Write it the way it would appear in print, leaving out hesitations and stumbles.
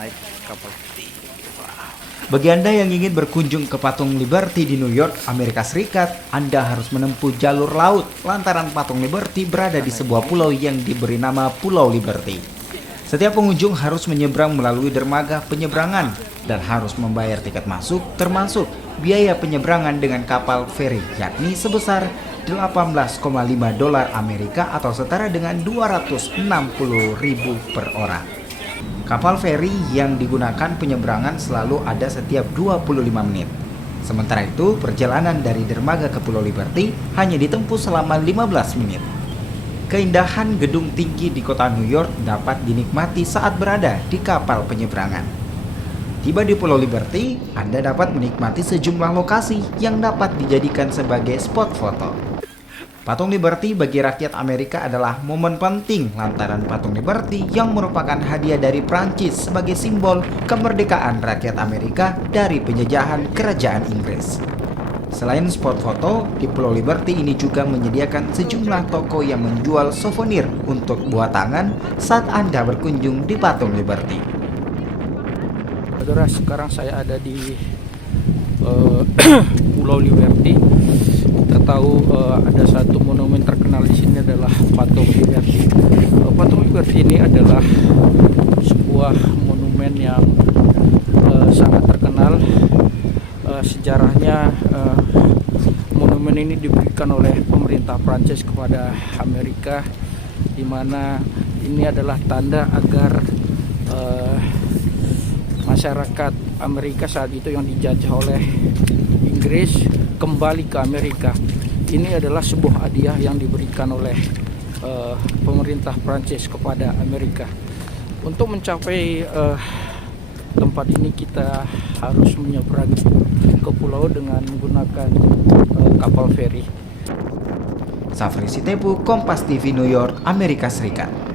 naik kapal. Bagi Anda yang ingin berkunjung ke Patung Liberty di New York, Amerika Serikat, Anda harus menempuh jalur laut lantaran Patung Liberty berada di sebuah pulau yang diberi nama Pulau Liberty. Setiap pengunjung harus menyeberang melalui dermaga penyeberangan dan harus membayar tiket masuk termasuk biaya penyeberangan dengan kapal feri yakni sebesar $18,5 Amerika atau setara dengan 260.000 per orang. Kapal feri yang digunakan penyeberangan selalu ada setiap 25 menit. Sementara itu, perjalanan dari dermaga ke Pulau Liberty hanya ditempuh selama 15 menit. Keindahan gedung tinggi di kota New York dapat dinikmati saat berada di kapal penyeberangan. Tiba di Pulau Liberty, Anda dapat menikmati sejumlah lokasi yang dapat dijadikan sebagai spot foto. Patung Liberty bagi rakyat Amerika adalah momen penting lantaran Patung Liberty yang merupakan hadiah dari Prancis sebagai simbol kemerdekaan rakyat Amerika dari penjajahan kerajaan Inggris. Selain spot foto, di Pulau Liberty ini juga menyediakan sejumlah toko yang menjual souvenir untuk buah tangan saat Anda berkunjung di Patung Liberty. Saudara, sekarang saya ada di Pulau Liberty. Kita tahu ada satu monumen terkenal di sini adalah Patung Liberty. Patung Liberty ini adalah sebuah monumen yang sangat terkenal. Sejarahnya monumen ini diberikan oleh pemerintah Prancis kepada Amerika, di mana ini adalah tanda agar masyarakat Amerika saat itu yang dijajah oleh Inggris kembali ke Amerika. Ini adalah sebuah hadiah yang diberikan oleh pemerintah Prancis kepada Amerika. Untuk mencapai tempat ini kita harus menyeberang ke pulau dengan menggunakan kapal feri. Safri Sitepu, Kompas TV New York, Amerika Serikat.